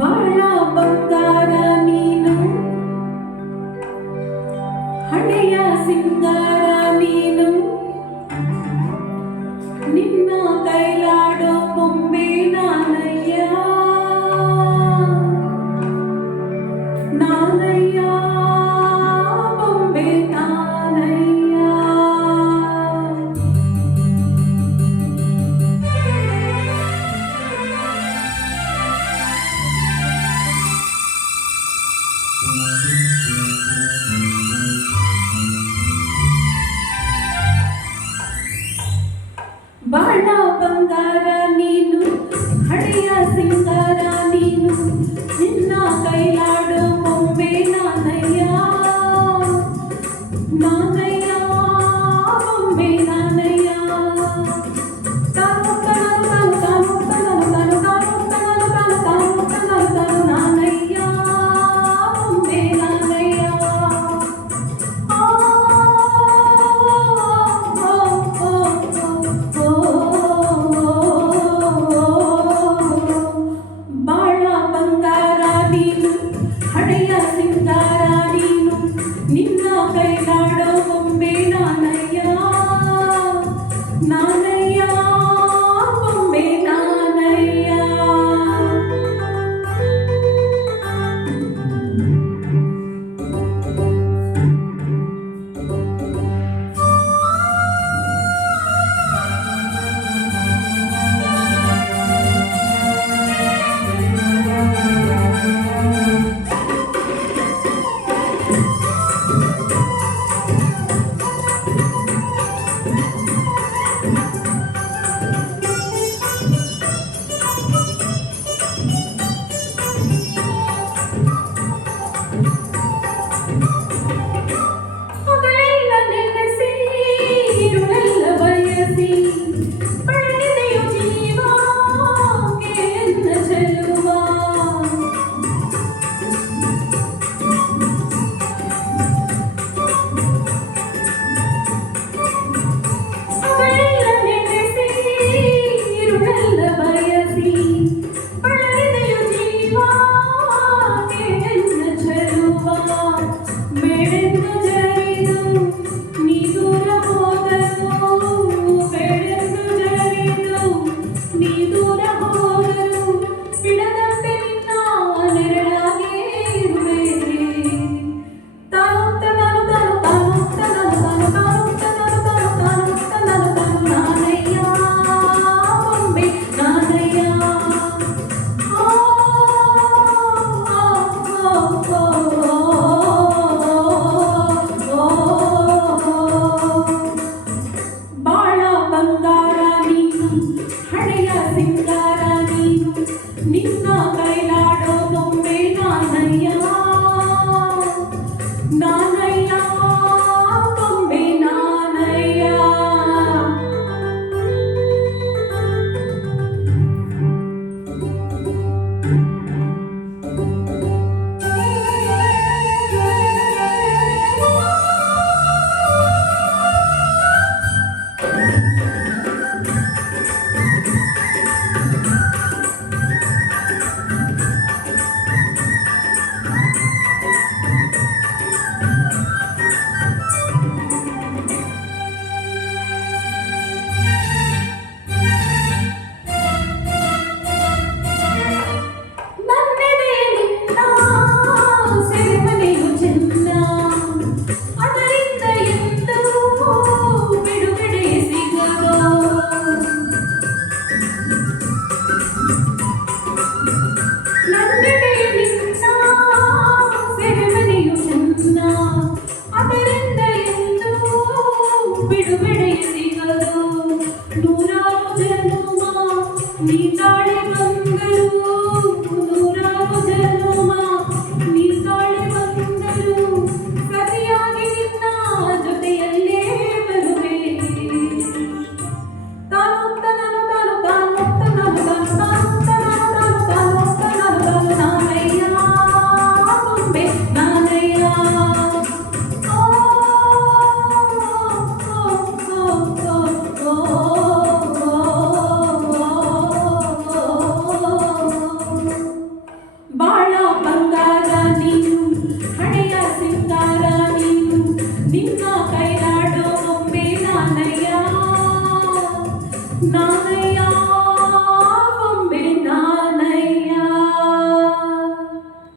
ಬಾಳ ಬಂಗಾರ ನೀನು, ಹಣೆಯ ಸಿಂಗಾರ ನೀನು, ನಿನ್ನ ಕೈಲಾಡೋ ಬೊಂಬೆ ನಾನಯ್ಯ, ನಾನಯ್ಯ ಬೊಂಬೆ ನಾನಯ್ಯ. ಬಾಳ ಬಂಗಾರ ನೀನು, ಹಳೆಯ ಸಿಂಗಾರ ನೀನು, ನಿನ್ನ ಕೈಲಾಡೋ ಬೊಂಬೆ ನಾನಯ್ಯ, ನಾನಯ್ಯ ಬೊಂಬೆ ನಾನಯ್ಯ. ತಾನು ತಾನು ತಾನು ತಾನು ತಾನು ತಾನು ತಾನು ತಾನು ತಾನು ತಾನು ತಾನು ನಾನಯ್ಯ ಬೊಂಬೆ ನಾನಯ್ಯ. ಬಾಳ ಬಂಗಾರ ನೀನು, ಹಳೆಯ ಸಿಂಗಾರ ನೀನು, ನಿನ್ನ ಕೈಲಾಡೋ ಬೊಂಬೆ ನಾನಯ್ಯ, ನಾನಯ್ಯ ಬೊಂಬೆ ನಾನಯ್ಯ. ನಿನ್ನ ಕೈಲಾಡೋ ಬೊಂಬೆ ನಾನಯ್ಯ, ನಾನಯ್ಯ ಬೊಂಬೆ ನಾನಯ್ಯ. ಬಿಡುಗಡೆ ಸಿಗದು ನೂರಾರು ಜನ್ಮ ನೀ ತಾಳೆ ಬಂದು